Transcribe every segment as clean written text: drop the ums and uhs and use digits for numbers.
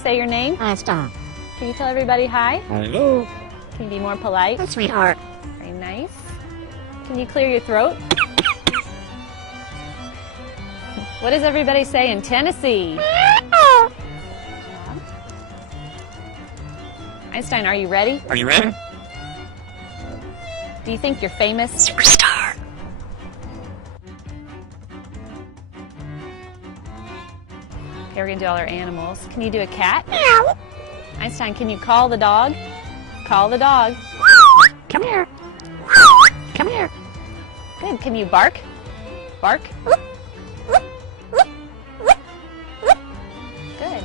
say your name? Hi, stop. Can you tell everybody hi? Hello. Can you be more polite? Hi, sweetheart. Very nice. Can you clear your throat? What does everybody say in Tennessee? Einstein, are you ready? Are you ready? Do you think you're famous? Superstar. Okay, we're gonna do all our animals. Can you do a cat? Meow. Einstein, can you call the dog? Call the dog. Come here. Come here. Good. Can you bark? Bark. Good.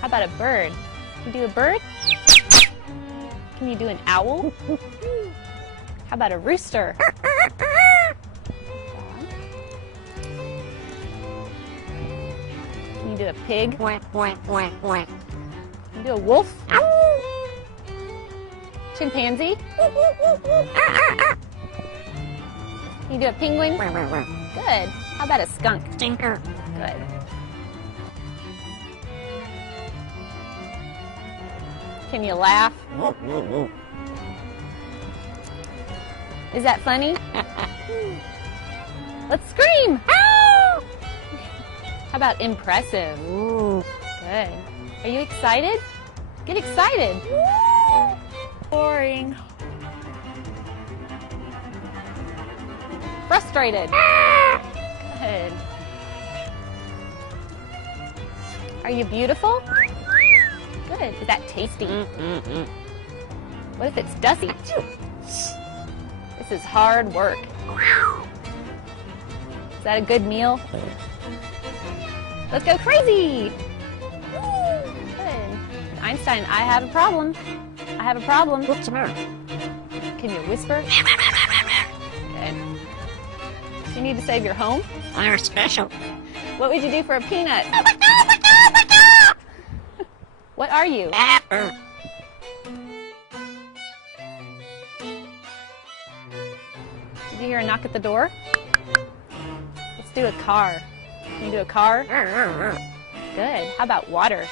How about a bird? Can you do a bird? Can you do an owl? How about a rooster? Can you do a pig? Quack, quack, quack, quack. Can you do a wolf? Chimpanzee? Can you do a penguin? Good. How about a skunk? Stinker. Good. Can you laugh? Is that funny? Let's scream! How about impressive? Ooh. Good. Are you excited? Get excited. Boring. Frustrated. Good. Are you beautiful? Good. Is that tasty? What if it's dusty? This is hard work. Is that a good meal? Let's go crazy! Good. Einstein, I have a problem. I have a problem. What's the matter? Can you whisper? Good. Do you need to save your home? You're special. What would you do for a peanut? What are you? Apple. Did you hear a knock at the door? Let's do a car. Can you do a car? Good. How about water?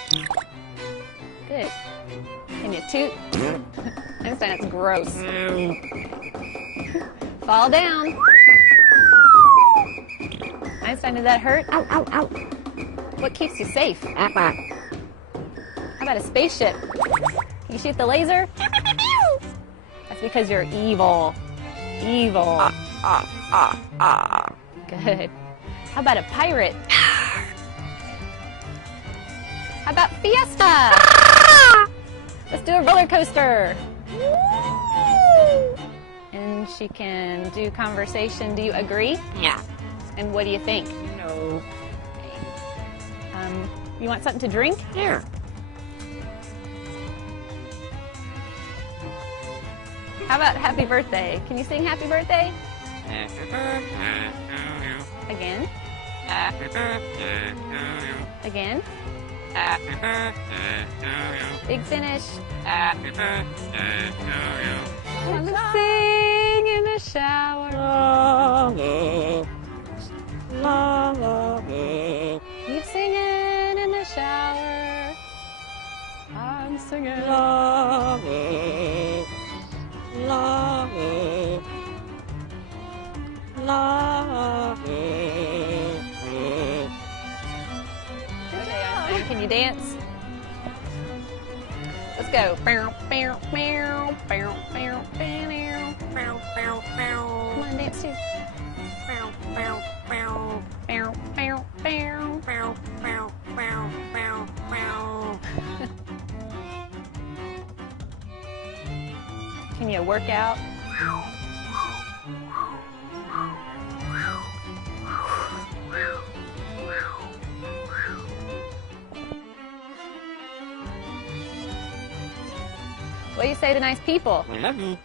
Good. Can you toot? Einstein, that's gross. Fall down. Einstein, did that hurt? Ow, ow, ow. What keeps you safe? Apple. How about a spaceship? Can you shoot the laser? That's because you're evil. Evil. Good. How about a pirate? How about fiesta? Let's do a roller coaster. And she can do conversation. Do you agree? Yeah. And what do you think? No. You want something to drink? Here. How about happy birthday? Can you sing happy birthday? Again. Again. Big finish. I'm sing in the shower. Keep singing in the shower. I'm singing. Can you dance? Let's go. Come on, dance too. Can you work out? What do you say to nice people? I love you.